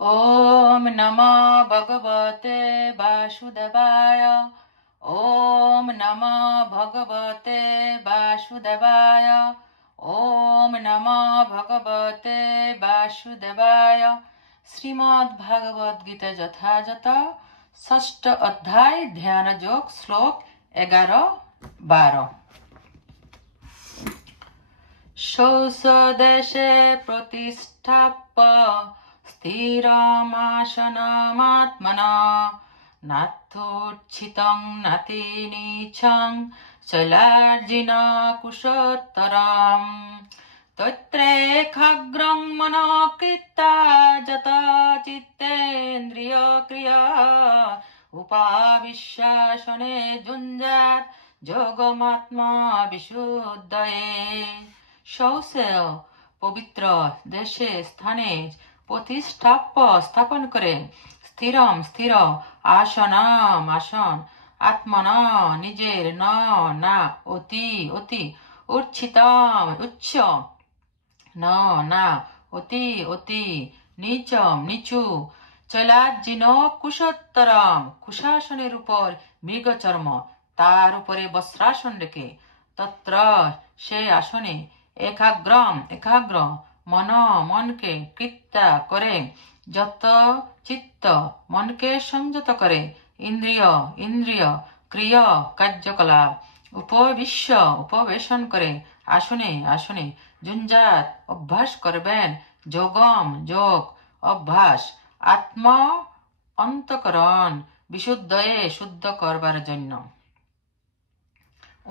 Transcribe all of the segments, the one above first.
ओम नमो भगवते वासुदेवाय। ओम नमो भगवते वासुदेवाय। ओम नमो भगवते वासुदेवाय। श्रीमद् भागवत गीता যথাযথ ষষ্ঠ অধ্যায় ধ্যান যোগ শ্লোক 11-12। শৌচদেশে প্রতিষ্ঠাপ্য স্থিরমাসনমাত্মনা নাথোচ্ছিতং নাতি নীচং শৈলার্জিন কুশোত্তরম তত্রেখাগ্রং মনঃকৃত্বা যত চিত্তেন্দ্রিয় ক্রিয়া উপাবিশ্বাসনে যুঞ্জাত যোগমাত্মা বিশুদ্ধয়ে। শৌচে পবিত্র দেশে স্থানে প্রতিষ্ঠাপ্য স্থাপন করে স্থিরম স্থির আসনম আসন আত্মন নিজের না অতি অতি উচ্ছিতম উচ্চ না অতি অতি নিচম নিচু চৈলাজ্জিন কুশোত্তরম কুশাসনের উপর মৃগচর্ম তার উপরে বস্ত্রাসন রেখে তত্র সে আসনে একাগ্র মনকে কৃত্যা করে যত চিত্ত মনকে সংযত করে ইন্দ্রিয় ক্রিয় কার্যকলাপ উপবেশন করে আসনে যুঞ্জাত অভ্যাস করবেন যোগ অভ্যাস আত্ম অন্তঃকরণ বিশুদ্ধয়ে শুদ্ধ করবার জন্য।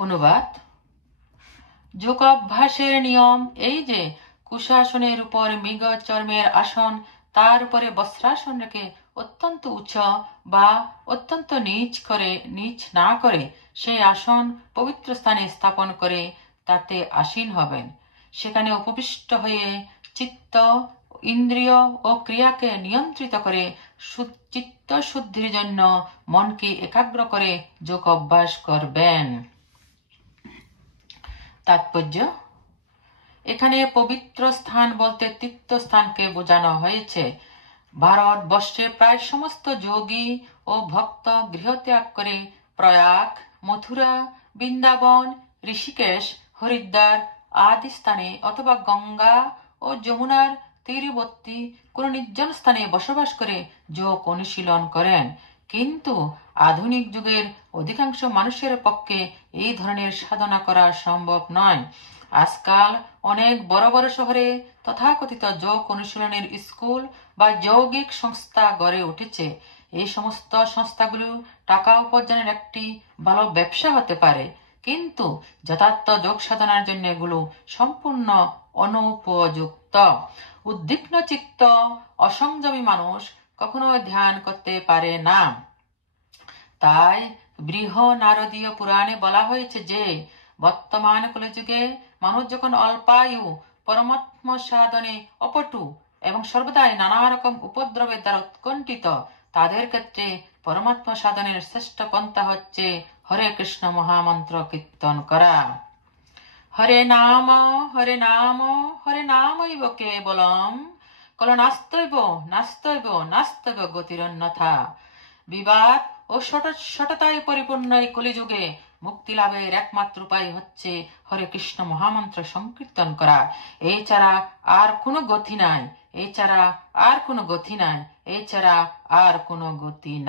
অনুবাদ: যোগ অভ্যাসের নিয়ম এই যে কুশাসনের উপর মৃগ চর্মের আসন তার উপরে বস্ত্রাসন রেখে অত্যন্ত উচ্চ বা অত্যন্ত নিচ না করে সেই আসন পবিত্র স্থানে স্থাপন করে তাতে আসীন হবেন। সেখানে উপবিষ্ট হয়ে চিত্ত ইন্দ্রিয় ও ক্রিয়াকে নিয়ন্ত্রিত করে চিত্ত শুদ্ধির জন্য মনকে একাগ্র করে যোগ অভ্যাস করবেন। তাৎপর্য: এখানে পবিত্র স্থান বলতে তীর্থস্থানকে বোঝানো হয়েছে। ভারতবর্ষে প্রায় সমস্ত যোগী ও ভক্ত গৃহত্যাগ করে প্রয়াগ, মথুরা, বৃন্দাবন, ঋষিকেশ, হরিদ্বার আদি স্থানে অথবা গঙ্গা ও যমুনার তীরবর্তী কোন নির্জন স্থানে বসবাস করে যোগ অনুশীলন করেন। কিন্তু আধুনিক যুগের অধিকাংশ মানুষের পক্ষে এই ধরনের সাধনা করা সম্ভব নয়। আজকাল অনেক বড় বড় শহরে তথাকথিত যোগ অনুশীলনের স্কুল বা যৌগিক সংস্থা গড়ে উঠেছে। এই সমস্ত সংস্থাগুলো টাকা উপার্জনের একটি ভালো ব্যবসা হতে পারে, কিন্তু যথার্থ যোগ সাধনার জন্য এগুলো সম্পূর্ণ অনুপযুক্ত। উদ্বিগ্ন চিত্ত অসংযমী মানুষ কখনো ধ্যান করতে পারে না। তাই বৃহনারদীয় পুরাণে বলা হয়েছে যে বর্তমান কলিযুগে মানুষ যখন অল্পায়ু, পরমাত্ম সাধনে অপটু এবং সর্বদাই নানা রকম উপদ্রবের দ্বারা উৎকণ্ঠিত, তাদের ক্ষেত্রে পরমাত্ম সাধনের শ্রেষ্ঠ পন্থা হচ্ছে হরে কৃষ্ণ মহামন্ত্র কীর্তন করা। হরে নাম হরে নামৈব কেবলম কল নাস্তৈব গতিরন্যথা। বিবাদ ও সততায় পরিপূর্ণ এই কলিযুগে মুক্তি লাভের একমাত্র উপায় হচ্ছে হরে কৃষ্ণ মহামন্ত্র সংকীর্তন করা। এছাড়া আর কোনো গতি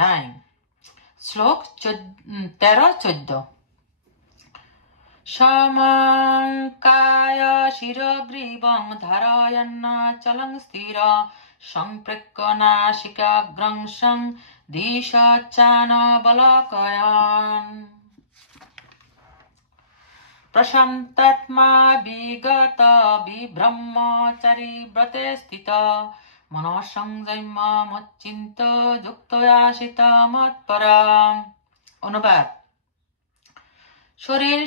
নাই। শ্লোক 13-14। সমঙ্কায় শিরগ্রীবং ধারয়ন্নাচলং স্থির সম্পৃক্ত নাসিকাগ্রং সং দিশাচানবলোকয়ন। প্রশান্তাত্মা বিগত বিব্রহ্মচারী ব্রতে স্থিত মনঃসংযম্যমচ্চিন্ত যুক্তয়াসিত মৎপরম। অনুবাদ: শরীর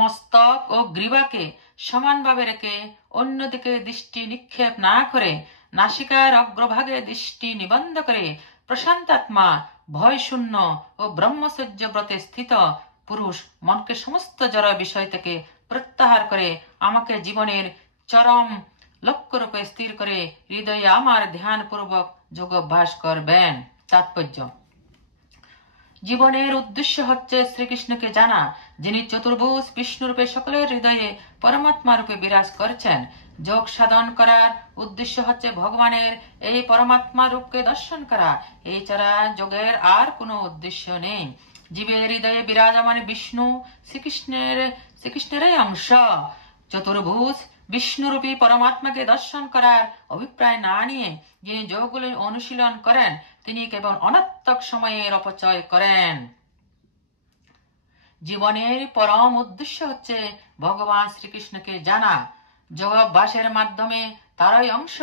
মস্তক ও গ্রীবাকে সমানভাবে রেখে অন্যদিকে দৃষ্টি নিক্ষেপ না করে নাসিকার অগ্রভাগে দৃষ্টি নিবদ্ধ করে প্রশান্তাত্মা ভয় শূন্য ও ব্রহ্মচর্য ব্রতে স্থিত পুরুষ মনকে সমস্ত জড় বিষয় থেকে প্রত্যাহার করে আমাকে জীবনের চরম লক্ষ্যরূপে স্থির করে হৃদয়ে আমার ধ্যান পূর্বক যোগাভ্যাস করবেন। তাৎপর্য: জীবনের উদ্দেশ্য হচ্ছে শ্রীকৃষ্ণকে জানা, যিনি চতুর্ভুজ বিষ্ণুরূপে সকলের হৃদয়ে পরমাত্মা রূপে বিরাজ করছেন। যোগ সাধন করার উদ্দেশ্য হচ্ছে ভগবানের এই পরমাত্মা রূপকে দর্শন করা। এছাড়া যোগের আর কোনো উদ্দেশ্য নেই। জীবের হৃদয়ে বিরাজমান বিষ্ণু শ্রীকৃষ্ণেরই অংশ। চতুর্ভুজ বিষ্ণুরূপী পরমাত্মাকে দর্শন করার অভিপ্রায় না নিয়ে যিনি যোগগুলি অনুশীলন করেন, তিনি কেবল অনর্থক সময়ের অপচয় করেন। জীবনের পরম উদ্দেশ্য হচ্ছে ভগবান শ্রীকৃষ্ণকে জানা। যোগাভ্যাসের মাধ্যমে তারই অংশ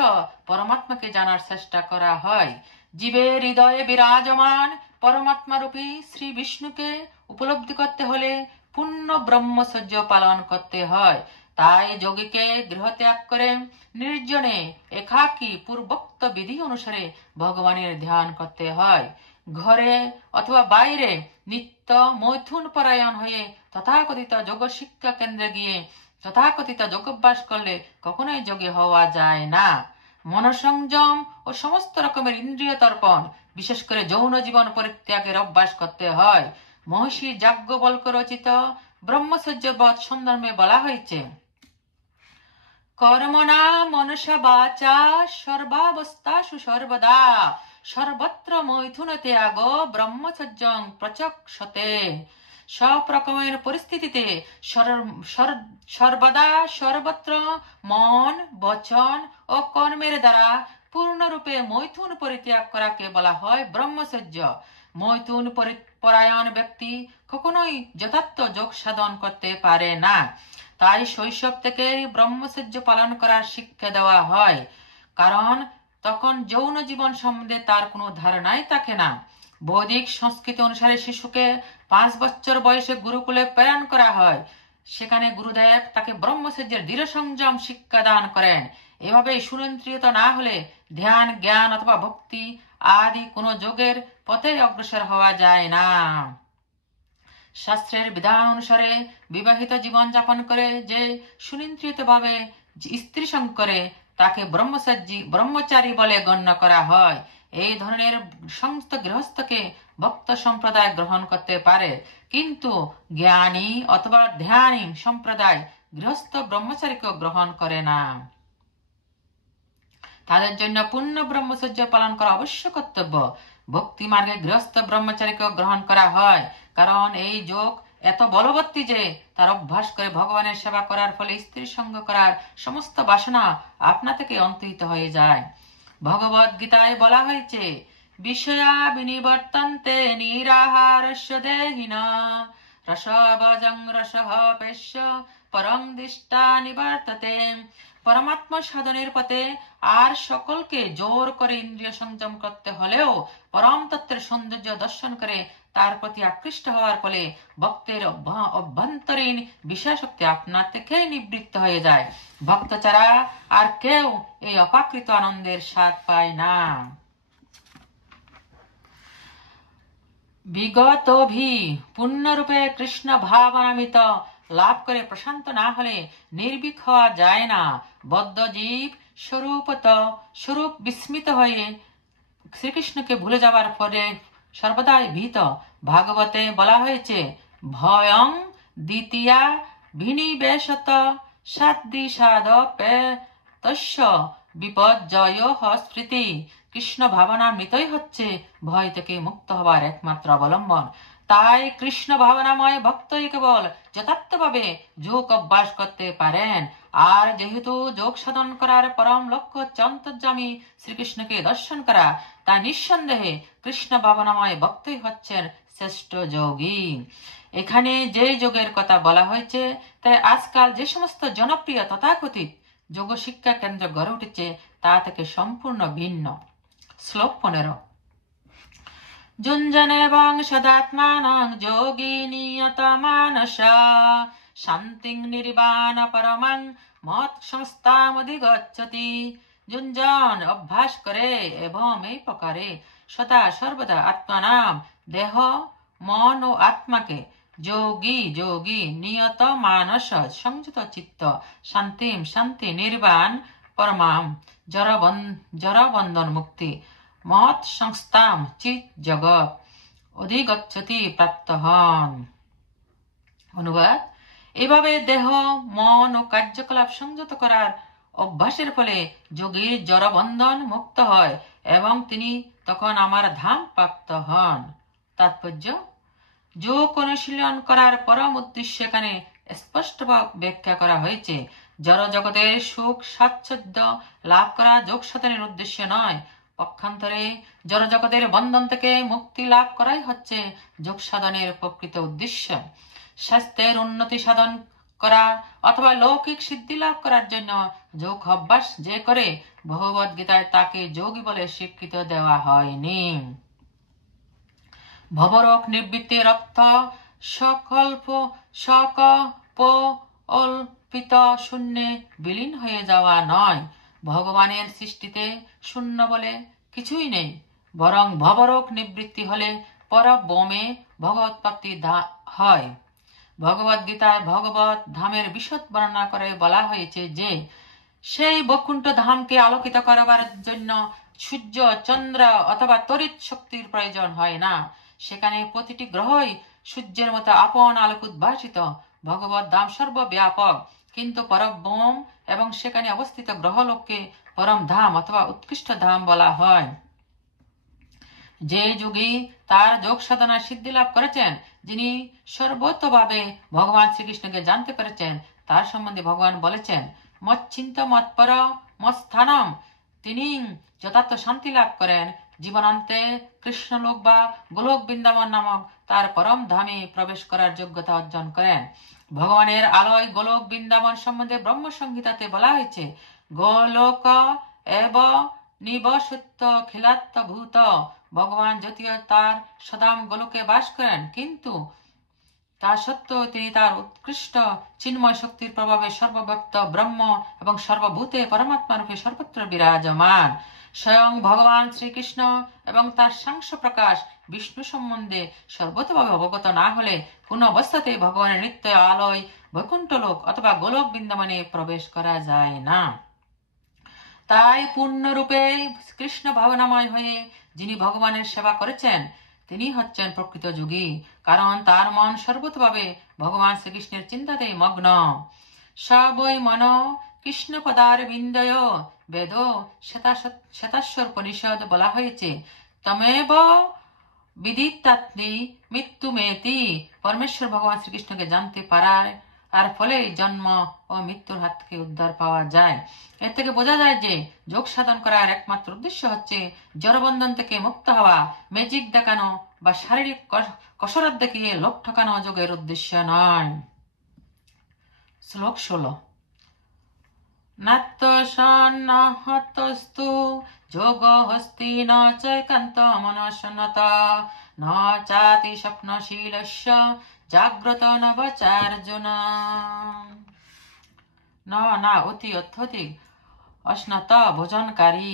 পরমাত্মাকে জানার চেষ্টা করা হয়। জীবের হৃদয়ে বিরাজমান পরমাত্মা রূপী শ্রী বিষ্ণুকে উপলব্ধি করতে হলে পূর্ণ ব্রহ্মচর্য পালন করতে হয়। তাই যোগীকে গৃহত্যাগ করে নির্জনে একাকী পূর্বোক্ত বিধি অনুসারে ভগবানের ধ্যান করতে হয়। ঘরে অথবা বাইরে নিত্য মৈথুন পরায়ণ হয়ে তথাকথিত যোগ শিক্ষা কেন্দ্রে গিয়ে তথাকথিত যোগাভ্যাস করলে কখনোই যোগী হওয়া যায় না। মনসংযম ও সমস্ত রকমের ইন্দ্রিয় তর্পণ, বিশেষ করে যৌন জীবন পরিত্যাগের অভ্যাস করতে হয়। মহর্ষি যাজ্ঞবল্ক্য রচিত ব্রহ্মচর্য বধ সন্দর্ভে বলা হয়েছে, কর্মণা মনসা বাচা সর্বাবস্থাসু সর্বদা সর্বত্র মৈথুন ত্যাগ ব্রহ্মচর্যং প্রচক্ষতে। সব রকমের পরিস্থিতিতে সর্বদা সর্বত্র মন, বচন ও কর্মের দ্বারা পূর্ণরূপে মৈথুন পরিত্যাগ করাকে বলা হয় ব্রহ্মচর্য। মৈথুন পরায়ণ ব্যক্তি কখনোই যথার্থ যোগ সাধন করতে পারে না। তাই শৈশব থেকে ব্রহ্মচর্য পালন করার শিক্ষা দেওয়া হয়, কারণ তখন যৌন জীবন সম্বন্ধে তার কোনো ধারণাই থাকে না। বৈদিক সংস্কৃতি অনুসারে শিশুকে 5 বছর বয়সে গুরুকুলে প্রেরণ করা হয়। সেখানে গুরুদেব তাকে ব্রহ্মচর্যের দৃঢ় সংযম শিক্ষা দান করেন। এভাবে সুনিয়ন্ত্রিত না হলে ধ্যান, জ্ঞান অথবা ভক্তি আদি কোনো যোগের পথে অগ্রসর হওয়া যায় না। শাস্ত্রের বিধান অনুসারে বিবাহিত জীবন যাপন করে যে সুনিয়ন্ত্রিত ভাবে স্ত্রী সঙ্গ করে তাকে ব্রহ্মচারী বলে গণ্য করা হয়। এই ধরনের সমস্ত গৃহস্থকে ভক্ত সম্প্রদায় গ্রহণ করতে পারে, কিন্তু জ্ঞানী অথবা ধ্যানী সম্প্রদায় গৃহস্থ ব্রহ্মচারীকে গ্রহণ করে না। তাদের জন্য পূর্ণ ব্রহ্মচর্য পালন করা অবশ্য কর্তব্য। ভক্তি মার্গে গৃহস্থ ব্রহ্মচারীকে গ্রহণ করা হয়, কারণ এই যোগ এত বলবর্তী যে তার অভ্যাস করে ভগবানের সেবা করার ফলে স্ত্রী সঙ্গ করার সমস্ত বাসনা আপনা থেকে অন্তহিত হয়ে যায়। ভগবদ গীতায় বলা হয়েছে, বিষয়া বিনিবর্তন্তে নিরাহারস্য দেহিনা রসভজং রসহ পেশ্য পরং দিষ্টা নিবর্ততে। পরমাত্মা সাধনের পথে আর সকলকে জোর করে ইন্দ্রিয় সংযম করতে হলেও পরম তত্ত্বের সৌন্দর্য দর্শন করে তার প্রতি আকৃষ্ট হওয়ার ফলে ভক্তের অভ্যন্তরীণ বিষয়াসক্তি আপনা থেকেই নিবৃত্ত হয়ে যায়। ভক্ত ছাড়া আর কেউ এই অপাকৃত আনন্দের স্বাদ পায় না। বিগতভি পূর্ণরূপে কৃষ্ণ ভাবনামিত লাভ করে প্রশান্ত না হলে নির্ভীক হওয়া যায় না। বদ্ধ জীব স্বরূপ বিস্মিত হয়ে শ্রীকৃষ্ণকে ভুলে যাওয়ার ফলে সর্বদাই ভীত। ভাগবতে বলা হয়েছে, ভয়ং দ্বিতীয়া ভিনিবেশত সাদ্দিসাদ তস্য বিপর্যয় স্মৃতি। কৃষ্ণ ভাবনা মৃতই হচ্ছে ভয় থেকে মুক্ত হবার একমাত্র অবলম্বন। তাই কৃষ্ণ ভাবনাময় ভক্তই কেবল যথার্থভাবে যোগ অভ্যাস করতে পারেন। আর যেহেতু যোগ সাধন করার পরম লক্ষ্য হচ্ছে অন্তর্যামী শ্রীকৃষ্ণকে দর্শন করা, তাই নিঃসন্দেহে কৃষ্ণ ভাবনাময় ভক্তই হচ্ছেন শ্রেষ্ঠ যোগী। এখানে যে যোগের কথা বলা হয়েছে তাই আজকাল যে সমস্ত জনপ্রিয় তথাকথিত যোগ শিক্ষা কেন্দ্র গড়ে উঠেছে তা থেকে সম্পূর্ণ ভিন্ন। শ্লোক 15। যুঞ্জনেবং সদাত্মানং যোগী নিয়ত মানসা শান্তিং নির্বাণ পরমং মত সংস্থামধিগচ্ছতি। যুঞ্জন অভ্যাস করে এবং এই প্রকারে সদা সর্বদা আত্মানাম দেহ, মন ও আত্মাকে যোগী নিয়ত মানস সংযত চিত্ত শান্তি নির্বাণ পরমাম জড়বন্ধন মুক্তি মহৎ সংস্থাম চিত জগৎ অধিগচ্ছতি প্রাপ্ত হন। অনুবাদ: এভাবে দেহ, মন ও কার্যকলাপ সংযত করার অভ্যাসের ফলে যোগীর জড়বন্ধন মুক্ত হয় এবং তিনি তখন আমার ধাম প্রাপ্ত হন। তাৎপর্য: যোগ অনুশীলন করার পরম উদ্দেশ্য এখানে স্পষ্ট ব্যাখ্যা করা হয়েছে। জড় জগতের সুখ স্বাচ্ছন্দ্য লাভ করা যোগ সাধনের উদ্দেশ্য নয়, পক্ষান্তরে জড় জগতের বন্ধন থেকে মুক্তি লাভ করাই হচ্ছে যোগ সাধনের প্রকৃত উদ্দেশ্য। স্বাস্থ্যের উন্নতি সাধন করা অথবা লৌকিক সিদ্ধি লাভ করার জন্য যোগ অভ্যাস যে করে, ভগবদ গীতায় তাকে যোগী বলে স্বীকৃতি দেওয়া হয়নি। ভবরোগ নিবৃত্তির অর্থ সকল্পিত শূন্যে বিলীন হয়ে যাওয়া নয়। ভগবানের সৃষ্টিতে শূন্য বলে কিছুই নেই, বরং ভবরোগ নিবৃত্তি হলে পরব্রহ্মে ভগবৎ প্রাপ্তি হয়। ভগবদ গীতায় ভগবত ধামের বিশদ বর্ণনা করে বলা হয়েছে যে সেই বৈকুণ্ঠ ধামকে আলোকিত করবার জন্য সূর্য, চন্দ্র অথবা তড়িৎ শক্তির প্রয়োজন হয় না। সেখানে প্রতিটি গ্রহই সূর্যের মতো আপন আলোক উদ্ভাসিত। ভগবত ধাম সর্বব্যাপক, কিন্তু পরব্রহ্ম এবং সেখানে অবস্থিত গ্রহলোককে পরম ধাম অথবা উৎকৃষ্ট ধাম বলা হয়। যে যোগী তার যোগ সাধনায় সিদ্ধি লাভ করেছেন, যিনি সর্বতোভাবে ভগবান শ্রীকৃষ্ণকে জানতে পেরেছেন, তার সম্বন্ধে ভগবান বলেছেন, মচ্চিন্ত মৎপর মৎস্থানম, তিনি যথার্থ শান্তি লাভ করেন, জীবনান্তে কৃষ্ণলোক বা গোলক বৃন্দাবন নামক তার পরম ধামে প্রবেশ করার যোগ্যতা অর্জন করেন। ভগবানের আলয় গোলক বৃন্দাবন সম্বন্ধে ব্রহ্ম সংহিতাতে বলা হয়েছে, গোলোক এব নিবসত্য খিলাত্ত ভূত। ভগবান যদিও তার সদাম গোলকে বাস করেন, কিন্তু তা সত্ত্বেও তিনি তার উৎকৃষ্ট চিন্ময় শক্তির প্রভাবে সর্বব্যাপ্ত ব্রহ্ম এবং সর্বভূতে পরমাত্মা রূপে সর্বত্র বিরাজমান। স্বয়ং ভগবান শ্রীকৃষ্ণ এবং তার সাংস প্রকাশ বিষ্ণু সম্বন্ধে সর্বতভাবে অবগত না হলে কোন অবস্থাতে ভগবানের নিত্য আলয় বৈকুণ্ঠ লোক অথবা গোলক বৃন্দাবনে প্রবেশ করা যায় না। তাই পূর্ণরূপে কৃষ্ণ ভাবনাময় হয়ে যিনি ভগবানের সেবা করেছেন, তিনি হচ্ছেন প্রকৃত যোগী, কারণ তার মন সর্বতভাবে ভগবান শ্রীকৃষ্ণের চিন্তাতেই মগ্ন। সবই মন কৃষ্ণ পদার বিন্দয় বেদ শ্বেতাশ্বর বলা হয়েছে, তমেব বিদিতাত্মি মৃত্যুমেতি। পরমেশ্বর ভগবান শ্রীকৃষ্ণকে জানতে পারায় আর ফলে জন্ম ও মৃত্যুর হাত থেকে উদ্ধার পাওয়া যায়। এর থেকে বোঝা যায় যে যোগ সাধন করার একমাত্র উদ্দেশ্য হচ্ছে জড়বন্ধন থেকে মুক্ত হওয়া। ম্যাজিক দেখানো বা শারীরিক কসরত দেখিয়ে লোক ঠকানো যোগের উদ্দেশ্য নয়। শ্লোক 16। নাত্যসন্নহতস্তু যোগ হস্তি ন চৈকান্ত মনসন্নত ন চাতি স্বপ্নশীলস্য জাগ্রত নবচার্জুন। না অতি অত্যধিক অস্নাত ভোজনকারী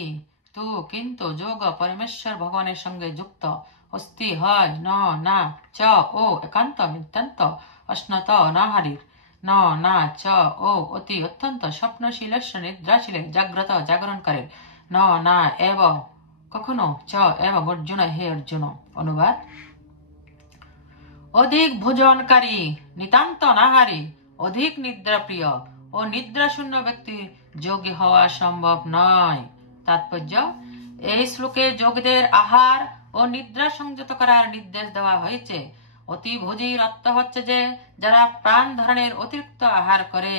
তু, কিন্তু যোগ পরমেশ্বর ভগবানের সঙ্গে যুক্ত অস্থি হয়। না চ ও একান্ত নিতান্ত অস্নাত নাহারীর। না চ ও অতি অত্যন্ত স্বপ্নশীলস্য নিদ্রাশীলে জাগ্রত জাগরণকারীর। না এব কখনো চ এব অর্জুন হে অর্জুন। অনুবাদ: অধিক ভোজনকারী, নিতান্ত নাহারী, অধিক নিদ্রাপ্রিয় ও নিদ্রাশূন্য ব্যক্তি যোগী হওয়া সম্ভব নয়। তাৎপর্য: এই শ্লোকে যোগীদের আহার ও নিদ্রা সংযত করার নির্দেশ দেওয়া হয়েছে। অতি ভোজীর অর্থ হচ্ছে যে যারা প্রাণ ধারণের অতিরিক্ত আহার করে।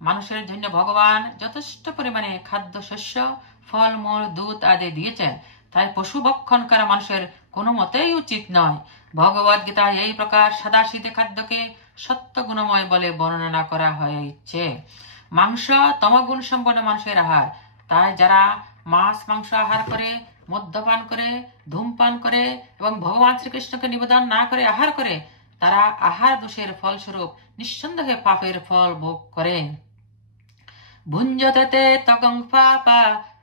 মানুষের জন্য ভগবান যথেষ্ট পরিমাণে খাদ্য, শস্য, ফলমূল, দুধ আদি দিয়েছেন, তাই পশু ভক্ষণ করা মানুষের কোনো মতেই উচিত নয়। ভগবদ গীতায় এই প্রকার সাদাসিধে খাদ্যকে সত্য গুণময় বলে বর্ণনা করা হয়েছে। মাংস তমগুণ সম্পন্ন মানুষের আহার, তাই যারা মাছ মাংস আহার করে, মদ্যপান করে, ধূমপান করে এবং ভগবান শ্রীকৃষ্ণকে নিবেদন না করে আহার করে, তারা আহার দোষের ফলস্বরূপ নিঃসন্দেহে পাপের ফল ভোগ করে। ভুঞ্জতে তগং পাপা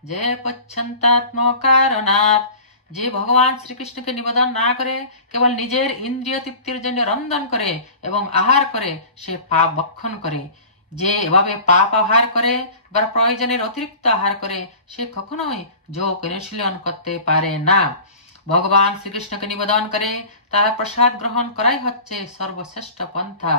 যে পচ্ছন্তাত্মকারণাৎ। যে ভগবান শ্রীকৃষ্ণকে নিবেদন না করে কেবল নিজের ইন্দ্রিয় তৃপ্তির জন্য রন্ধন করে এবং আহার করে, সে পাপ ভক্ষণ করে। যে এভাবে পাপ আহার করে বা প্রয়োজনের অতিরিক্ত আহার করে সে কখনোই যোগ অনুশীলন করতে পারে না। ভগবান শ্রীকৃষ্ণকে নিবেদন করে তার প্রসাদ গ্রহণ করাই হচ্ছে সর্বশ্রেষ্ঠ পন্থা।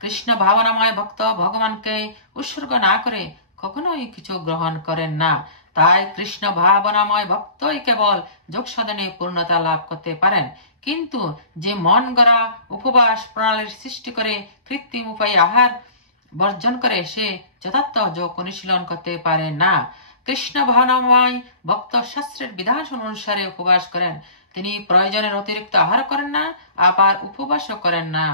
কৃষ্ণ ভাবনাময় ভক্ত ভগবানকে উৎসর্গ না করে কখনোই কিছু গ্রহণ করেন না। তাই কৃষ্ণ ভাবনাময় ভক্তই কেবল যোগ সাধনে পূর্ণতা লাভ করতে পারেন। কিন্তু যে মন গড়া উপবাস প্রণালীর সৃষ্টি করে কৃত্রিম উপায়ে আহার বর্জন করে সে যথার্থ যোগ অনুশীলন করতে পারে না। কৃষ্ণ ভাবনাময় ভক্ত শাস্ত্রের বিধান অনুসারে উপবাস করেন। তিনি প্রয়োজনের অতিরিক্ত আহার করেন না, আবার উপবাসও করেন না।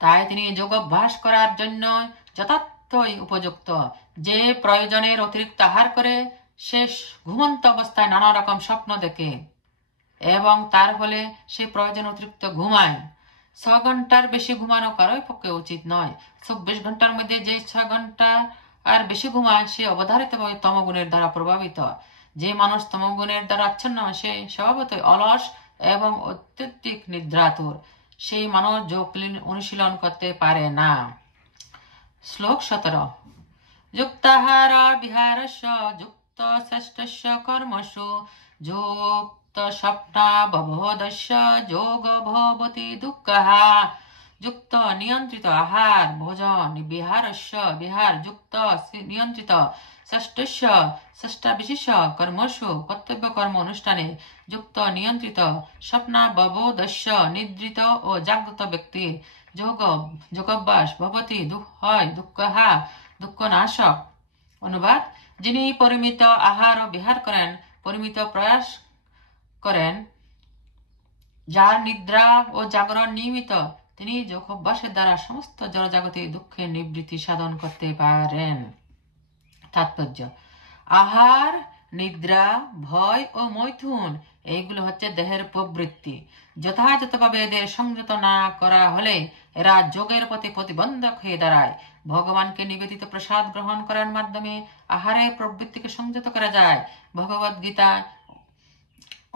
তাই তিনি যোগ অভ্যাস করার জন্য যথার্থই উপযুক্ত। যে প্রয়োজনের অতিরিক্ত আহার করে সে ঘুমন্ত অবস্থায় নানা রকম স্বপ্ন দেখে এবং তার ফলে সে প্রয়োজন অতিরিক্ত ঘুমায়। 6 ঘন্টার বেশি ঘুমানো কারোই পক্ষে উচিত নয়। 24 ঘন্টার মধ্যে যে 6 ঘন্টা আর বেশি ঘুমায় সে অবধারিতভাবে তমগুণের দ্বারা প্রভাবিত। যে মানুষ তমগুণের দ্বারা আচ্ছন্ন সে স্বভাবতই অলস এবং অত্যধিক নিদ্রাতুর। সেই মানুষ যোগ অনুশীলন করতে পারে না। শ্লোক 17। যুক্তাহার বিহারস্য যুক্ত ষষ্ঠস্য কর্মসু যুক্ত স্বপ্নাববোধস্য যোগ ভবতি দুঃখঃ। যুক্ত নিয়ন্ত্রিত আহার ভোজন বিহারস্য বিহার যুক্ত নিয়ন্ত্রিত ষষ্ঠস্য ষষ্ঠাবিশেষ কর্মসু কর্তব্য কর্ম অনুষ্ঠানে যুক্ত নিয়ন্ত্রিত স্বপ্নাববোধস্য নিদ্রিত ও জাগ্রত ব্যক্তির যোগাভ্যাস ভবতি হয় দুঃখঃ দুঃখ নাশক। অনুবাদ: যিনি পরিমিত আহার ও বিহার করেন, পরিমিত প্রয়াস করেন, যার নিদ্রা ও জাগরণ নিয়মিত, তিনি যোগ অভ্যাসের দ্বারা সমস্ত জড়জাগতিক দুঃখের নিবৃত্তি সাধন করতে পারেন। তাৎপর্য: আহার, নিদ্রা, ভয় ও মৈথুন এইগুলো হচ্ছে দেহের প্রবৃত্তি। যথাযথভাবে এদের সংযত না করা হলে এরা যোগের পথে প্রতিবন্ধক হয়ে দাঁড়ায়। ভগবানকে নিবেদিত প্রসাদ গ্রহণ করার মাধ্যমে আহারের প্রবৃত্তিকে সংযত করা যায়। ভগবদ গীতা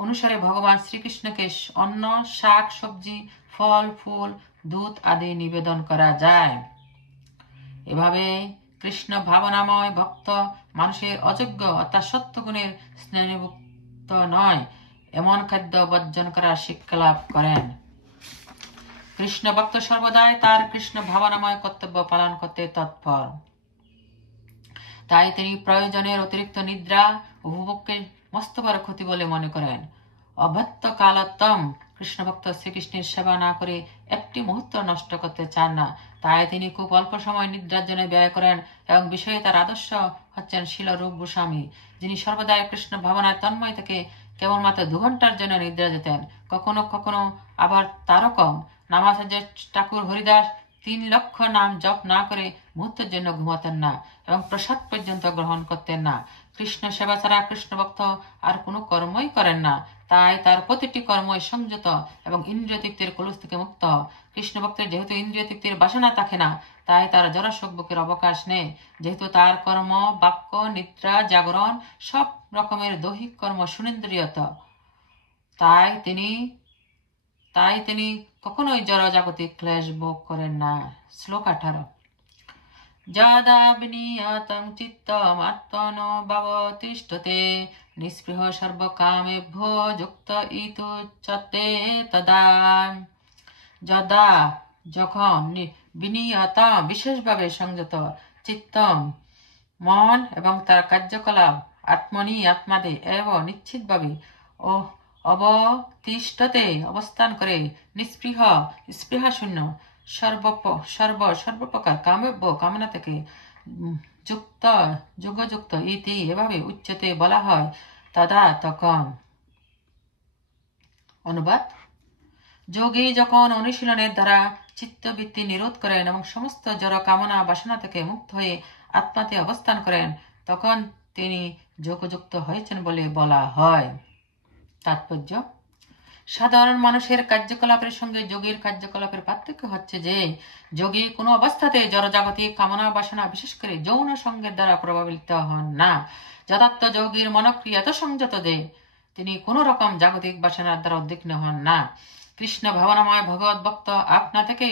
অনুসারে ভগবান শ্রীকৃষ্ণকে অন্ন, শাক, সবজি, ফল, ফুল, দুধ আদি নিবেদন করা যায়। এভাবে কৃষ্ণ ভাবনাময় ভক্ত মানুষের অযোগ্য অর্থাৎ সত্যগুণের স্নেহভুক্ত নয় এমন খাদ্য বর্জন করার শিক্ষা লাভ করেন। কৃষ্ণ ভক্ত সর্বদাই তার কৃষ্ণ ভাবনাময় কর্তব্য পালন করতে তৎপর। তাই তিনি প্রয়োজনের অতিরিক্ত নিদ্রা উপভোগকে মস্ত বড় ক্ষতি বলে মনে করেন। অভ্যর্থ কালোত্তম কৃষ্ণ ভক্ত শ্রীকৃষ্ণের সেবা না করে একটি মুহূর্ত নষ্ট করতে চান না। তাই তিনি খুব অল্প সময় নিদ্রার জন্য ব্যয় করেন এবং বিষয়ে তার আদর্শ হচ্ছেন শিলরূপ গোস্বামী, যিনি সর্বদাই কৃষ্ণ ভাবনায় তন্ময় থেকে কেবলমাত্র 2 ঘন্টার জন্য নিদ্রা যেতেন। কখনো কখনো আবার তারও কম। নামাচার্য ঠাকুর হরিদাস 3 লক্ষ নাম জপ না করে মুহূর্তের জন্য ঘুমাতেন না এবং প্রসাদ পর্যন্ত গ্রহণ করতেন না। কৃষ্ণ সেবা ছাড়া কৃষ্ণ ভক্ত আর কোনো কর্মই করেন না। তাই তার প্রতিটি কর্মই সংযত এবং ইন্দ্রিয় তৃপ্তির কলুষ থেকে মুক্ত। কৃষ্ণ ভক্তের যেহেতু ইন্দ্রিয় তৃপ্তির বাসনা থাকে না, তাই তার জরাশোক বুকের অবকাশ নেই। যেহেতু তার কর্ম, বাক্য, নিদ্রা, জাগরণ সব রকমের দৈহিক কর্ম সুনিন্দ্রিয়ত, তাই তিনি কখনোই জড়জাগতিক ক্লেশ ভোগ করেন না। শ্লোক 18। যদা বিনিয়তং চিত্তম আত্মনো ভাবতিষ্ঠতে নিস্পৃহ সর্বকামেভ্যো যুক্ত ইত্যুচ্যতে তদা। যদা যখন বিনিয়তম বিশেষভাবে সংযত চিত্তম মন এবং তার কার্যকলাপ আত্মনি আত্মাদে এবং নিশ্চিতভাবে ও অবতিষ্ঠতে অবস্থান করে নিস্পৃহ স্পৃহাশূন্য সর্বপ্রকার কামেভ্য কামনা থেকে যুগযুক্ত ইতি এভাবে উচ্চতে বলা হয় তদা তখন। অনুবাদ: যোগী যখন অনুশীলনের দ্বারা চিত্তবৃত্তি নিরোধ করেন এবং সমস্ত জড় কামনা বাসনা থেকে মুক্ত হয়ে আত্মাতে অবস্থান করেন, তখন তিনি যোগযুক্ত হয়েছেন বলে বলা হয়। তাৎপর্য: সাধারণ মানুষের কার্যকলাপের সঙ্গে যোগীর কার্যকলাপের পার্থক্য হচ্ছে যে যোগী কোনো অবস্থাতে জড়জাগতিক কামনা বাসনা বিশেষ করে যৌন সঙ্গের দ্বারা প্রভাবিত হন না। যথার্থ যোগীর মনক্রিয়া এত সংযত যে তিনি কোনো রকম জাগতিক বাসনার দ্বারা উদ্বিগ্ন হন না। কৃষ্ণ ভাবনাময় ভগবত ভক্ত আপনা থেকে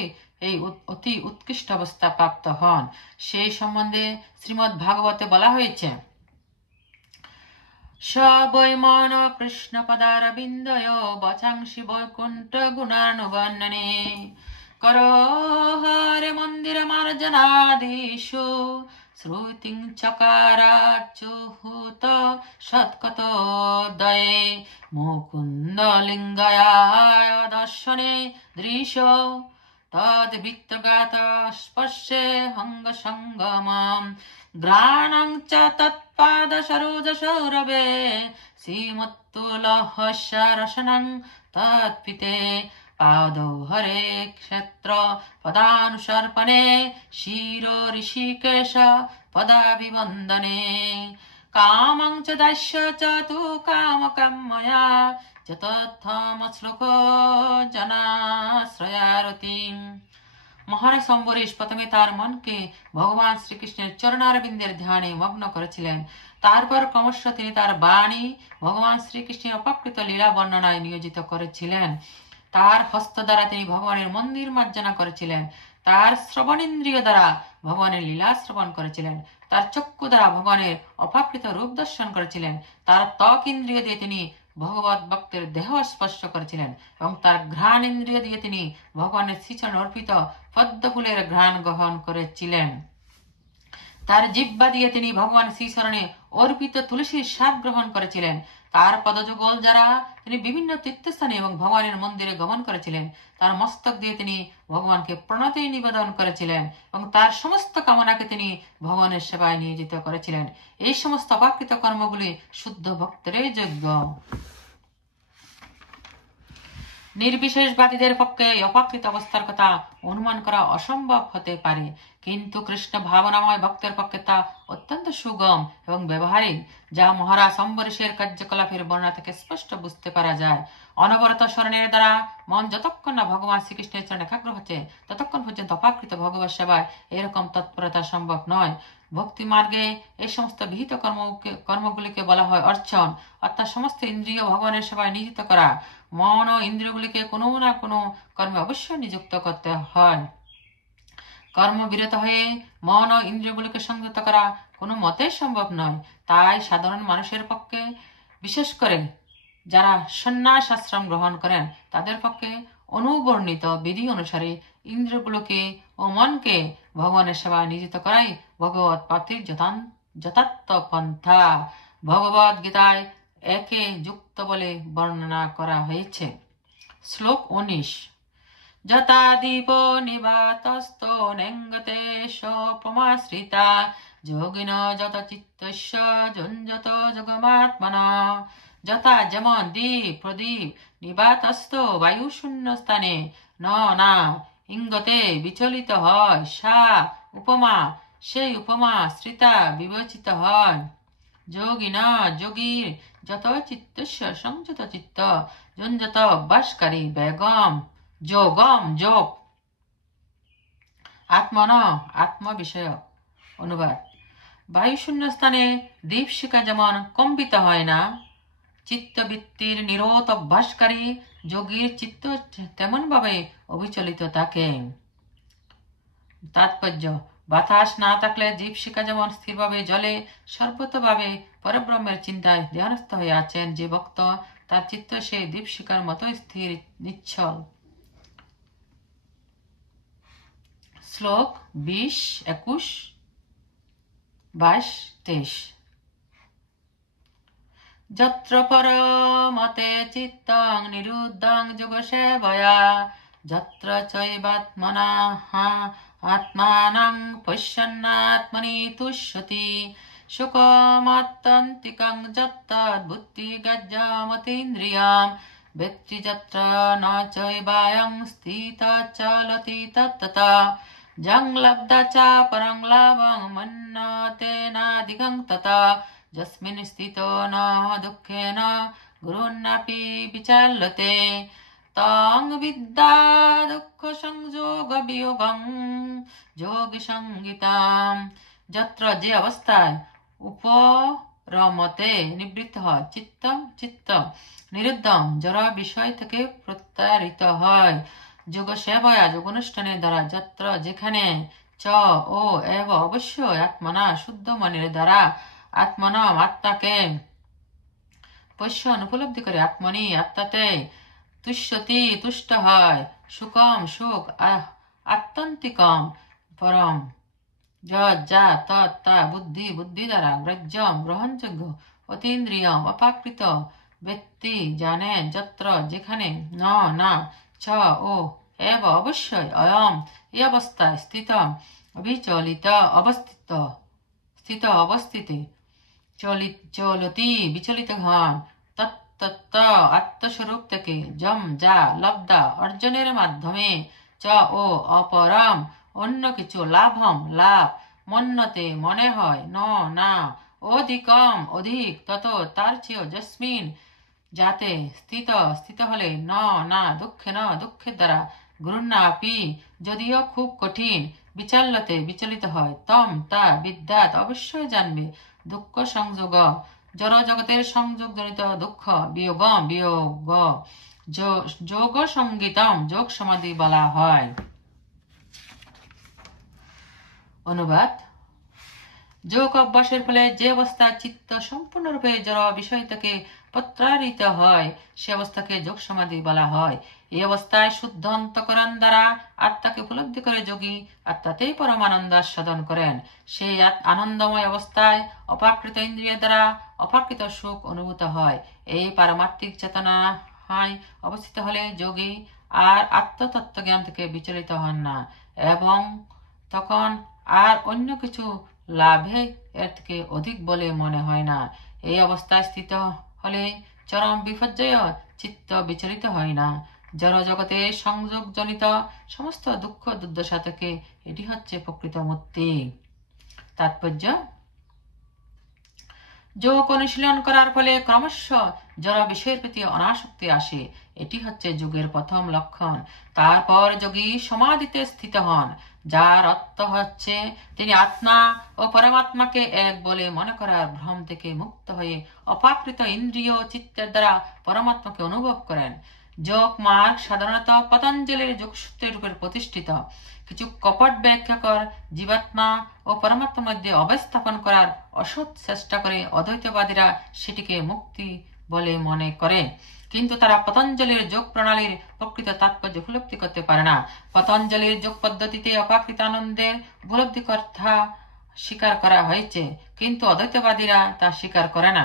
এই অতি উৎকৃষ্ট অবস্থা প্রাপ্ত হন। সেই সম্বন্ধে শ্রীমদ্ ভাগবতে বলা হয়েছে, স বৈমন কৃষ্ণ পদারবিন্দয় বচাংসি বৈকুণ্ঠ গুণানুবর্ণনে করো হরে মন্দির মার্জনাদিষু শ্রুতিং চকারাচ্যুহুত সৎকতোদয়ে মুকুন্দ লিঙ্গায় দর্শনে দৃশ তদ্বৃত্তগাত স্পর্শে হঙ্গ সঙ্গমম গ্রাণং চ তৎপাদ সরোজ সৌরভে শ্রীমত্তুলহস্য রসনং তৎপিতে পাদৌ হরে ক্ষেত্র পদানুসর্পণে শিরো ঋষিকেশ পদাভিবন্দনে কামং চ দাস্য চ তু কামকং ময়া যতথমশ্লোকো জনাশ্রয়ারতিং। মহারাজ অম্বরীশ প্রথমে তার মনকে ভগবান শ্রীকৃষ্ণের চরণারবিন্দের ধ্যানে মগ্ন করেছিলেন। তারপর ক্রমশ তিনি তার বাণী ভগবান শ্রীকৃষ্ণের অপ্রাকৃত লীলা বর্ণনায় নিয়োজিত করেছিলেন। তার হস্ত দ্বারা তিনি ভগবানের মন্দির মার্জনা করেছিলেন, তার শ্রবণেন্দ্রিয় দ্বারা ভগবানের লীলা শ্রবণ করেছিলেন, তার চক্ষু দ্বারা ভগবানের অপ্রাকৃত রূপ দর্শন করেছিলেন, তার ত্বক ইন্দ্রিয় দিয়ে তিনি ভগবত ভক্তের দেহ স্পর্শ করেছিলেন এবং তার ঘ্রাণ ইন্দ্রিয় দিয়ে তিনি ভগবানের শ্রীচরণ অর্পিত পদ্মফুলের ঘ্রাণ গ্রহণ করেছিলেন। তার জিহ্বা দিয়ে তিনি ভগবান শ্রীচরণে অর্পিত তুলসীর স্বাদ গ্রহণ করেছিলেন। তার পদযুগল দ্বারা তিনি বিভিন্ন তীর্থস্থানে এবং ভগবানের মন্দিরে গমন করেছিলেন। তার মস্তক দিয়ে তিনি ভগবানকে প্রণতি নিবেদন করেছিলেন এবং তার সমস্ত কামনাকে তিনি ভগবানের সেবায় নিয়োজিত করেছিলেন। এই সমস্ত অপ্রাকৃত কর্মগুলি শুদ্ধ ভক্তেরই যোগ্য। নির্বিশেষবাদীদের পক্ষে অপ্রাকৃত অবস্থার কথা অনুমান করা অসম্ভব হতে পারে, কিন্তু কৃষ্ণ ভাবনাময় ভক্তের পক্ষে তা অত্যন্ত সুগম এবং ব্যবহারিক, যা মহারাজ অম্বরীশের কার্যকলাপের বর্ণনা থেকে স্পষ্ট বুঝতে পারা যায়। অনবরত স্মরণের দ্বারা মন যতক্ষণ না ভগবান শ্রীকৃষ্ণের চরণে একাগ্র হচ্ছে ততক্ষণ পর্যন্ত অপ্রাকৃত ভগবত সেবায় এরকম তৎপরতা সম্ভব নয়। ভক্তি মার্গে এই সমস্ত বিহিত কর্মগুলিকে বলা হয় অর্চন, অর্থাৎ সমস্ত ইন্দ্রিয় ভগবানের সেবায় নিয়োজিত করা। মন ও ইন্দ্রিয়গুলিকে কোনো না কোনো কর্মে অবশ্যই নিযুক্ত করতে হয়। কর্মবিরত হয়ে মন ও ইন্দ্রিয়গুলিকে সংযত করা কোনো মতে সম্ভব নয়। তাই সাধারণ মানুষের পক্ষে, বিশেষ করে যারা সন্ন্যাস আশ্রম গ্রহণ করেন, তাদের পক্ষে অনুবর্ণিত বিধি অনুসারে ইন্দ্রিয়গুলোকে ও মনকে ভগবানের সেবায় নিয়োজিত করাই ভগবত প্রাপ্তির যথার্থ পন্থা। ভগবদ গীতায় একে যুক্ত বলে বর্ণনা করা হয়েছে। শ্লোক 19। যথা দীপ নিবাতস্থ নেঙ্গতে সোপমাশ্রিতা যোগিন যত চিত্তস্য যুঞ্জত যোগমাত্মনা। যথা যেমন দ্বীপ প্রদীপ নিবাতস্থ বায়ু শূন্য স্থানে না ইঙ্গতে বিচলিত হয়, সা উপমা সেই উপমা শ্রিতা বিবেচিত হয়। যোগিনা যোগীর যত চিত্তস্য সংযত চিত্ত যুঞ্জত অভ্যাসকারী বেগম যোগম যোগ আত্মন আত্ম বিষয়ক। অনুবাদ: বায়ুশূন্য স্থানে দীপশিখা যেমন কম্পিত হয় না, চিত্তবৃত্তির নিরত অভ্যাসকারী যোগীর চিত্ত তেমন ভাবে অবিচলিত থাকে। তাৎপর্য: বাতাস না থাকলে দীপশিখা যেমন স্থিরভাবে জ্বলে, সর্বতভাবে পরব্রহ্মের চিন্তায় ধ্যানস্থ হয়ে আছেন যে ভক্ত, তার চিত্ত সেই দীপশিখার মতো স্থির নিশ্চল। শ্লোক 20, 21, 22, 23। যত্র পরমতে চিত্তং নিরুদ্ধং যোগসেবয়া যত্র চৈবাত্মনাঃ আত্মানং পশ্যন্নাত্মনি তুষ্যতি সুখমাত্যন্তিকং যত্তদ্বুদ্ধিগজ্জমতীন্দ্রিয়ং বেত্তি যত্র ন চৈবায়ং স্থিতঃ চলতি তত্ততঃ যং লব্ধা চ পরং লাভং মন্যতে নাধিকং ততঃ যস্মিন স্থিতো ন দুঃখেন গুরুন্নপি বিচাল্যতে তং বিদ্যা দুঃখ সংযোগ বিয়োগং যোগী সংগীতাম। যত্র যে অবস্থায় উপরমতে নিবৃত্ত হয় চিত্ত নিরুদ্ধম জড় বিষয় থেকে প্রত্যারিত হয়, যোগ সেবয়া যোগ অনুষ্ঠানের দ্বারা যত্র যেখানে চ ও এব অবশ্যই আত্মনা শুদ্ধ মনের দ্বারা আত্মনম আত্মাকে পশ্যন উপলব্ধি করে আত্মনি আত্মাতে তুষ্যতি তুষ্ট হয় সুকম সুখ আত্যন্তিকম পরম যা তা বুদ্ধি বুদ্ধি দ্বারা গ্রাহ্যম গ্রহণযোগ্য অতীন্দ্রিয়ম অপাকৃত ব্যক্তি জানে যত্র যেখানে না ছ ও এব অবশ্যই অয়ম এই অবস্থায় স্থিত অবিচলিত অবস্থিতে চলতি বিচলিত হন তত্ত্ব আত্মস্বরূপ থেকে যা লব্ধা অর্জনের মাধ্যমে চ ও অপরম অন্য কিছু লাভম লাভ মন্যতে মনে হয় না অধিক তত তার চেয়েও যস্মিন যাতে স্থিত হলে না দুঃখের দ্বারা গৃহ্ণাপি যদিও খুব কঠিন বিচাল্যতে বিচলিত হয় তা বিদ্যাত অবশ্যই জানবে দুঃখ সংযোগ জড় জগতের সংযোগজনিত দুঃখ বিয়োগ যোগ সঙ্গীতম যোগ সমাধি বলা হয়। অনুবাদ যোগ অভ্যাসের ফলে যে অবস্থায় চিত্ত সম্পূর্ণরূপে জড় বিষয় থেকে প্রত্যাহৃত হয় সে অবস্থাকে যোগ সমাধি বলা হয়। এই অবস্থায় শুদ্ধ অন্তঃকরণ দ্বারা আত্মাকে উপলব্ধি করে যোগী আত্মাতেই পরমানন্দ আস্বাদন করেন। সেই আনন্দময় অবস্থায় অপাকৃত ইন্দ্রিয় দ্বারা অপাকৃত সুখ অনুভূত হয়। এই পারমার্থিক চেতনা অবস্থিত হলে যোগী আর আত্মতত্ত্ব জ্ঞান থেকে বিচলিত হন না এবং তখন আর অন্য কিছু লাভে এর থেকে অধিক বলে মনে হয় না। এই অবস্থায় স্থিত হলে চরম বিপর্যয় চিত্ত বিচলিত হয় না। জড় জগতে সংযোগজনিত সমস্ত দুঃখ দুর্দশা থেকে এটি হচ্ছে প্রকৃত মুক্তি। তাৎপর্য যোগ অনুশীলন করার ফলে ক্রমশ জড় বিষয়ের প্রতি অনাসক্তি আসে। এটি হচ্ছে যোগের প্রথম লক্ষণ। তারপর যোগী সমাধিতে স্থিত হন, যার অর্থ হচ্ছে তিনি আত্মা ও পরমাত্মাকে এক বলে মনে করার ভ্রম থেকে মুক্ত হয়ে অপাকৃত ইন্দ্রিয় চিত্তের দ্বারা পরমাত্মাকে অনুভব করেন। যোগ মার্গ সাধারণত পতঞ্জলির যোগসূত্রের উপর প্রতিষ্ঠিত। কিছু কপট ব্যাখ্যাকর জীবাত্মা ও পরমাত্মার মধ্যে অবস্থাপন করার অসৎ চেষ্টা করে অদ্বৈতবাদীরা সেটিকে মুক্তি বলে মনে করে, কিন্তু তারা পতঞ্জলির যোগ প্রণালীর প্রকৃত তাৎপর্য উপলব্ধি করতে পারে না। পতঞ্জলির যোগ পদ্ধতিতে অপাকৃত আনন্দের উপলব্ধি কথা স্বীকার করা হয়েছে, কিন্তু অদ্বৈতবাদীরা তা স্বীকার করে না,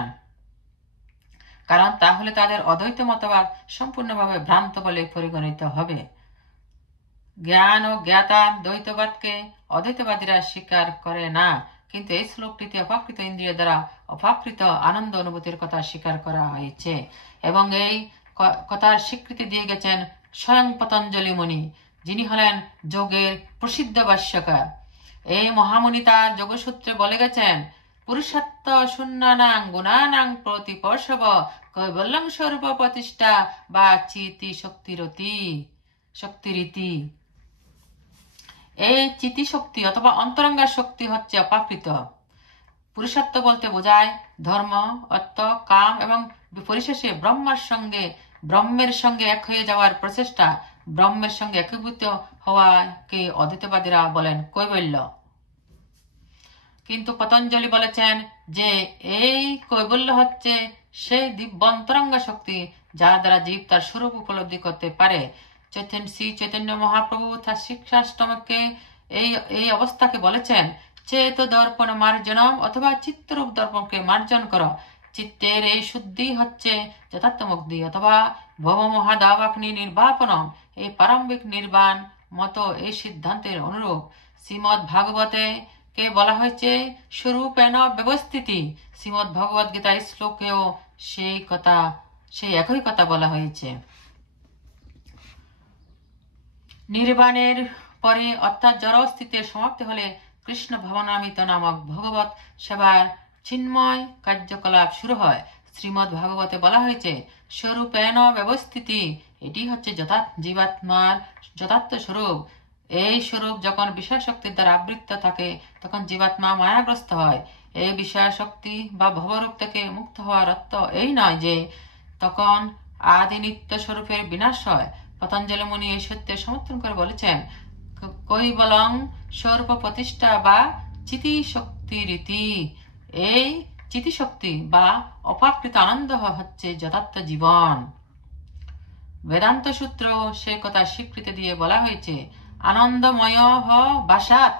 কারণ তাহলে তাদের অদ্বৈত মতবাদ সম্পূর্ণভাবে ভ্রান্ত বলে পরিগণিত হবে। জ্ঞান ও জ্ঞাতার দ্বৈতবাদকে অদ্বৈতবাদীরা স্বীকার করে না, কিন্তু এই শ্লোকটিতে অপাকৃত ইন্দ্রিয় দ্বারা অপাকৃত আনন্দ অনুভূতির কথা স্বীকার করা হয়েছে এবং এই কথার স্বীকৃতি দিয়ে গেছেন স্বয়ং পতঞ্জলি মুনি, যিনি হলেন যোগের প্রসিদ্ধ ভাষ্যকার। এই মহামুনি তার যোগসূত্রে বলে গেছেন, পুরুষার্থ শূন্যানাং গুণানাং প্রতিপর্শব কৈবল্যং স্বরূপ প্রতিষ্ঠা বা চিতি শক্তিরীতি। এই চিতি শক্তি অথবা অন্তরঙ্গা শক্তি হচ্ছে অপাকৃত। পুরুষার্থ বলতে বোঝায় ধর্ম, অর্থ, কাম এবং পরিশেষে ব্রহ্মের সঙ্গে এক হয়ে যাওয়ার প্রচেষ্টা। ব্রহ্মের সঙ্গে একীভূত হওয়াকে অদ্বৈতবাদীরা বলেন কৈবল্য। কিন্তু পতঞ্জলি বলেছেন যে এই কৈবল্য হচ্ছে সেই দিব্য অন্তরঙ্গা শক্তি যার দ্বারা জীব তার স্বরূপ উপলব্ধি করতে পারে। শ্রী চৈতন্য মহাপ্রভু তার শিক্ষাষ্টমকে এই অবস্থাকে বলেছেন চেত দর্পণ মার্জনম অথবা চিত্তরূপ দর্পণকে মার্জন করো। চিত্তের এই শুদ্ধি হচ্ছে যথার্থ মুক্তি অথবা ভব মহাদাবাগ্নি নির্বাপনম। এই প্রারম্ভিক নির্বাণ মতো এই সিদ্ধান্তের অনুরূপ শ্রীমৎ ভাগবতে কে বলা হয়েছে স্বরূপেণ ব্যবস্থিতি। শ্রীমৎ ভগবত গীতা শ্লোকেও সেই একই কথা বলা হয়েছে। নির্বাণের পরে অর্থাৎ জড় স্থিতির সমাপ্তি হলে কৃষ্ণ ভবনামিত নামক ভগবত সেবার চিন্ময় কার্যকলাপ শুরু হয়। শ্রীমৎ ভাগবতে বলা হয়েছে স্বরূপেণ ব্যবস্থিতি, এটি হচ্ছে জীবাত্মার যথার্থ স্বরূপ। এই স্বরূপ যখন বিষয় শক্তির দ্বারা আবৃত থাকে তখন জীবাত্মা মায়াগ্রস্ত হয়। এই বিষয় শক্তি বা ভবরূপ থেকে মুক্ত হওয়ার অর্থ এই নয় যে তখন আদি নিত্য স্বরূপের বিনাশ হয়, পতঞ্জলি মুনি এই সত্যের সমর্থন করে বলেছেন, কৈবলং স্বরূপ প্রতিষ্ঠা বা চিতি শক্তি রীতি। এই চিতি শক্তি বা অপাকৃত আনন্দ হচ্ছে যথার্থ জীবন। বেদান্ত সূত্র সে কথা স্বীকৃতি দিয়ে বলা হয়েছে, আনন্দময় হ বাসাত।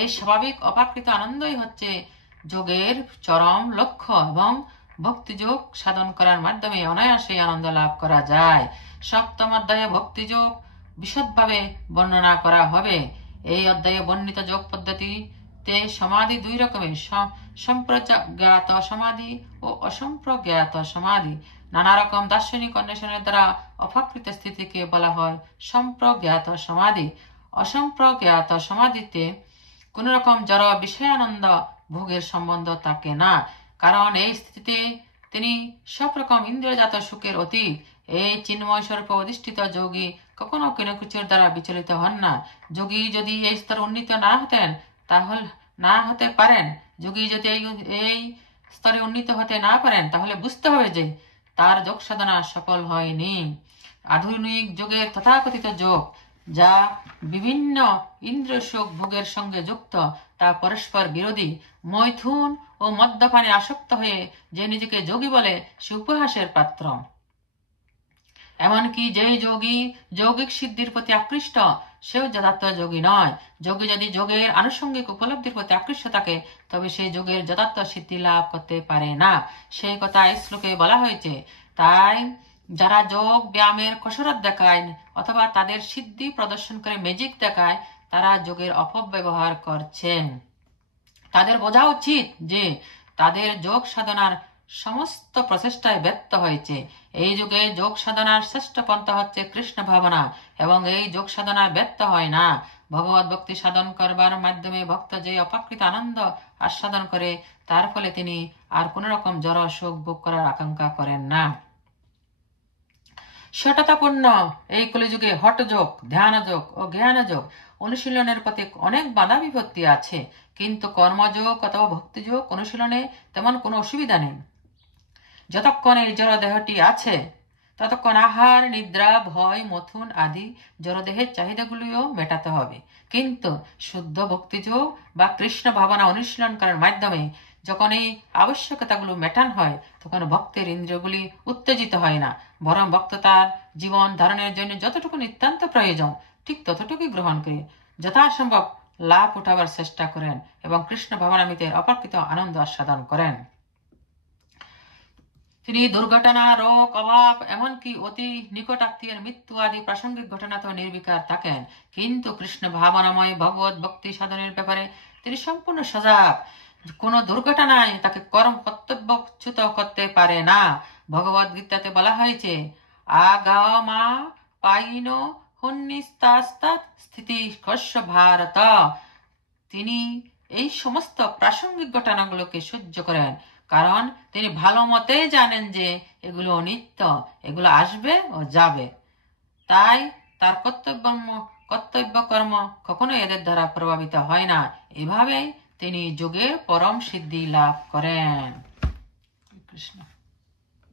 এই স্বাভাবিক অপাকৃত আনন্দই হচ্ছে যোগের চরম লক্ষ্য এবং ভক্তিযোগ সাধন করার মাধ্যমে অনায়াসে আনন্দ লাভ করা যায়। সপ্তম অধ্যায়ে ভক্তিযোগ বিশদভাবে বর্ণনা করা হবে। এই অধ্যায়ে বর্ণিত যোগ পদ্ধতিতে সমাধি দুই রকমের, সম্প্রজ্ঞাত সমাধি ও অসম্প্রজ্ঞাত সমাধি। নানা রকম দার্শনিক অন্বেষণের দ্বারা অপাকৃত স্থিতিকে বলা হয় সম্প্রজ্ঞাত সমাধি। অসম্প্রজ্ঞাত সমাধিতে কোন রকম জড় বিষয়ানন্দ ভোগের সম্বন্ধ থাকে না, কারণ এই স্থিতিতে তিনি সব রকম ইন্দ্রিয়জাত সুখের অতীত। এই চিন্ময় স্বরূপ অধিষ্ঠিত যোগী কখনো কোনো কিছুর দ্বারা বিচলিত হন না। যোগী যদি এই স্তর উন্নীত না হতেন তাহলে না হতে পারেন যোগী যদি এই স্তরে উন্নীত হতে না পারেন তাহলে বুঝতে হবে যে তার যোগ সাধনা সফল হয়নি। আধুনিক যুগের তথাকথিত যোগ যা বিভিন্ন ইন্দ্রিয় সুখ ভোগের সঙ্গে যুক্ত তা পরস্পর বিরোধী। মৈথুন ও মদ্যপানে আসক্ত হয়ে যে নিজেকে যোগী বলে সে উপহাসের পাত্র। এমনকি যেই যোগী যৌগিক সিদ্ধির প্রতি আকৃষ্ট সেও যথার্থ যোগী নয়। যোগী যদি যোগের আনুষঙ্গিক উপলব্ধির প্রতি আকৃষ্ট থাকে তবে সেই যোগের যথার্থ সিদ্ধি লাভ করতে পারে না। সেই কথা এই শ্লোকে বলা হয়েছে। তাই যারা যোগ ব্যায়ামের কসরত দেখায় অথবা তাদের সিদ্ধি প্রদর্শন করে ম্যাজিক দেখায় তারা যোগের অপব্যবহার করছেন। তাদের বোঝা উচিত যে তাদের যোগ সাধনার সমস্ত প্রচেষ্টায় ব্যর্থ হয়েছে। এই যুগে যোগ সাধনার শ্রেষ্ঠ পন্থা হচ্ছে কৃষ্ণ ভাবনা, এবং এই যোগ সাধনা ব্যর্থ হয় না। ভগবত ভক্তি সাধন করবার মাধ্যমে ভক্ত যে অপাকৃত আনন্দ আস্বাদন করে তার ফলে তিনি আর কোন রকম জড় সুখ ভোগ করার আকাঙ্ক্ষা করেন না। সততাপূর্ণ এই কলিযুগে হঠযোগ, ধ্যানযোগ ও জ্ঞানযোগ অনুশীলনের প্রতি অনেক বাধা বিপত্তি আছে, কিন্তু কর্মযোগ অথবা ভক্তিযোগ অনুশীলনে তেমন কোনো অসুবিধা নেই। যতক্ষণ এই জড় দেহটি আছে ততক্ষণ আহার, নিদ্রা, ভয়, মথুন আদি জড়দেহের চাহিদাগুলিও মেটাতে হবে। কিন্তু শুদ্ধ ভক্তিযোগ বা কৃষ্ণ ভাবনা অনুশীলন করার মাধ্যমে যখন এই আবশ্যকতাগুলো মেটান হয় তখন ভক্তের ইন্দ্রিয়গুলি উত্তেজিত হয় না, বরং ভক্ত তার জীবন ধারণের জন্য যতটুকু নিতান্ত প্রয়োজন ঠিক ততটুকুই গ্রহণ করে যথাসম্ভব লাভ উঠাবার চেষ্টা করেন এবং কৃষ্ণ ভাবনামৃতের অপাকৃত আনন্দ আস্বাদন করেন। তিনি দুর্ঘটনা, রোগ, অভাব, এমনকি অতি নিকট আত্মীয়ের মৃত্যু আদি প্রাসঙ্গিক ঘটনাতেও নির্বিকার থাকেন, কিন্তু কৃষ্ণ ভাবনাময় ভগবত ভক্তি সাধনের ব্যাপারে তিনি সম্পূর্ণ সজাগ। কোন দুর্ঘটনায় তাকে কর্তব্যচ্যুত করতে পারে না। ভগবত গীতাতে বলা হয়েছে, আগামা পাইন হন্নিস্তাস্তাৎ স্থিতি কস্য ভারত। তিনি এই সমস্ত প্রাসঙ্গিক ঘটনাগুলোকে সহ্য করেন, কারণ তিনি ভালো মতে জানেন যে এগুলো অনিত্য, এগুলো আসবে ও যাবে। তাই তার কর্তব্য কর্ম কখনো এদের দ্বারা প্রভাবিত হয় না। এভাবেই তিনি যোগের পরম সিদ্ধি লাভ করেন। কৃষ্ণ।